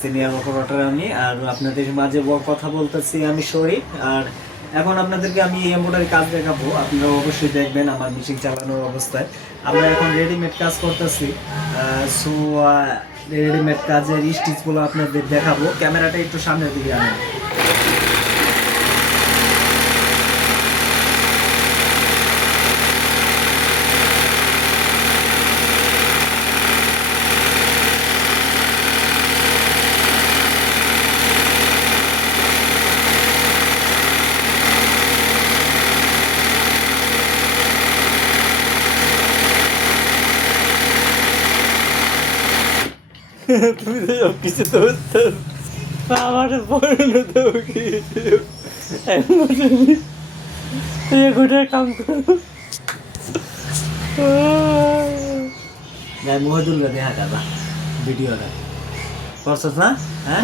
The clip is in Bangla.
সিনিয়র অপারেটর আমি, আর আপনাদের মাঝে কথা বলতেছি আমি শরীফ। আর এখন আপনাদেরকে আমি এমব্রয়ডারি কাজ দেখাবো, আপনারা অবশ্যই দেখবেন আমার মেশিন চালানোর অবস্থায়। আমরা এখন রেডিমেড কাজ করতেছি, সো রেডিমেড কাজের স্টিচগুলো আপনাদের দেখাবো। ক্যামেরাটা একটু সামনের দিকে আনেন। তুমি তো সব কিছু তো আমার পরিণত গোটার কাম করো মহিদুল দেখা যাবা ভিডিওটা করছস না, হ্যাঁ?